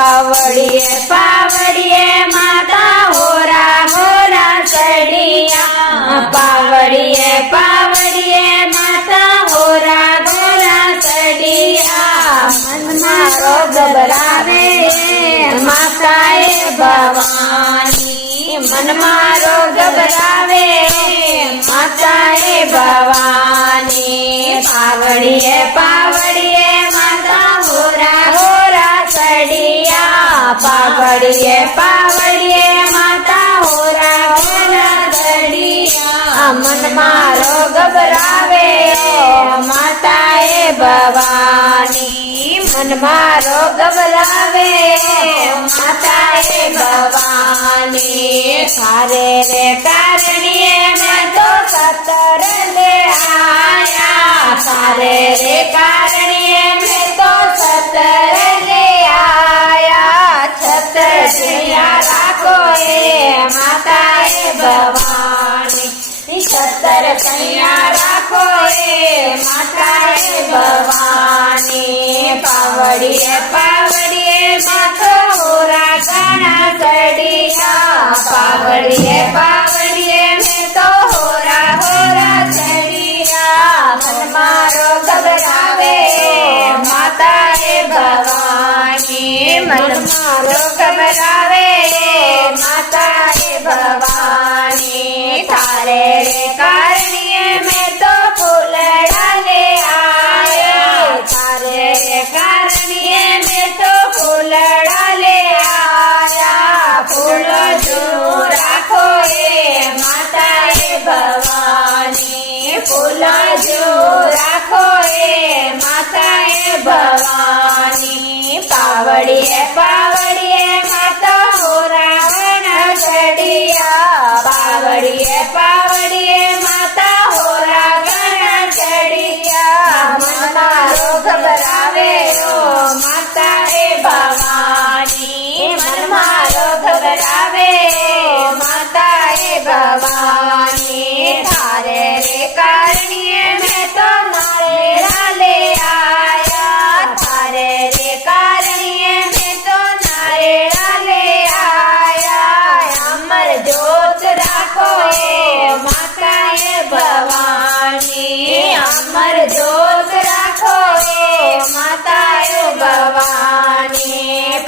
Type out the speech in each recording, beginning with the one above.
पावड़िए पावड़िए माता होरा होरा चढ़िया पावड़िए पावड़िए माता होरा होरा चढ़िया मन मारो घबरावे माताए भवानी मन मारो घबरावे माताए भवानी पावड़िए पावड़िए माता होरा होरा चढ़िया पावड़िए पावड़िए माता होरा होरा चढ़िया मन मारो घबरावे माताए भवानी मन मारो घबरावे माताए भवानी थारे रे कारणिए मैं तो सतर ले आया थारे रे कारणिए मैं तो सतर ले आया छतर जया राखो ए माताए भवानी छतर सैया राखो ए माताए भवानी पावड़िए पावड़िए मातो होरा घना चढ़िया पावड़िए पावड़िए में तो होरा होरा चढ़िया मन मारो घबरावे माताए भवानी मन मारो घबरावे माताए भवानी थारे रे कारणिए में तो फूल डाले आया थारे रे कारणिए में तो फूल डाले आया फूल जो राखो ए माताए भवानी फूल जो राखो ए माताए भवानी पावड़िए पावड़िए माता होरा घना चढ़िया पावड़िए पावड़िए माता होरा घना चढ़िया मन मारो घबरावे ओ माताए भवानी मन मारो घबरावे माताए भवानी थारे रे कारणिए मैं तो नारेरा ले आया थारे रे कारणिए मैं तो नारेरा ले आया अमर जोत राखो ए माताए भवानी अमर जोत राखो ए माताए भवानी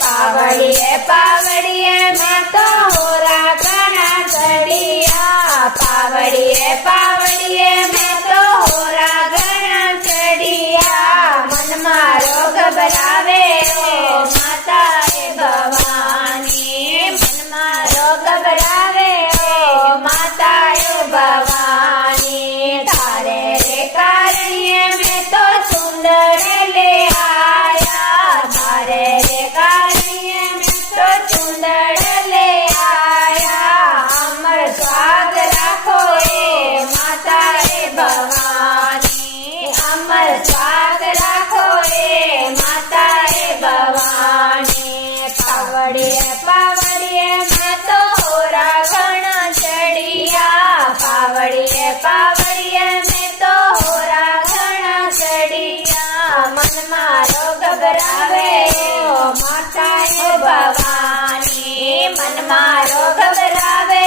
पावड़िए पावड़िए मैं तो होरा घना चढ़िया पावड़िए पावड़िए मैं तो होरा घना चढ़िया मन मारो घबरावे ओ माताए भवानी मन मारो घबरावे ओ माताए भवानी थारे रे कारणिए में तो सुंदर ले आया थारे रे कारणिए में तो सुंदर ले आया अमर स्वाद राखो ए माताए भवानी अमर स्वाद राखो ए माताए भवानी पावड़िए पावड़िए मैं तो होरा घना चढ़िया पावड़िए पावड़िए मैं तो होरा घना चढ़िया मन मारो घबरावे ओ माताए भवानी मन मारो घबरावे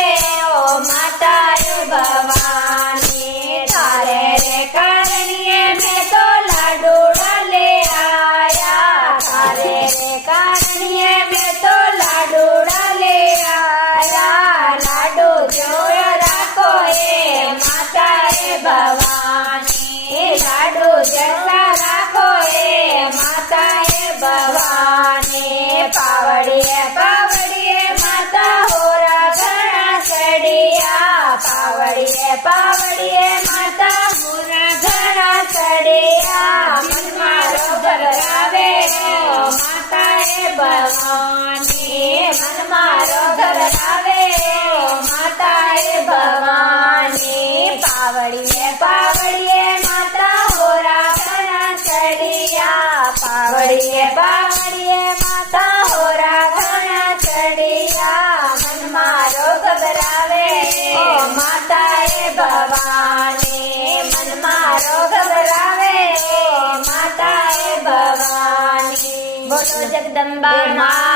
ओ माताए भवानी थारे रे कारणिए में तो लाडू डाले आया थारे रे कारणिए में तो लाडू डाले आया लाडू जो राखो ए माताए भवानी लाडू जैसा राखो ए माताए भवानी पावड़िए पावड़िए माता होरा घना चढ़िया पावड़िए पावड़िए माता होरा घना चढ़िया मन मारो घबरावे ओ माताए भवानी मन मारो घबरावे ओ माताए भवानी पावड़िए पावड़िए माता होरा घना चढ़िया पावड़िए पावड़िए माता होरा घना चढ़िया मन मारो घबरावे ओ माताए भवानी मन मारो घबरावे ओ माताए भवानी बोलो जगदम्बा माँ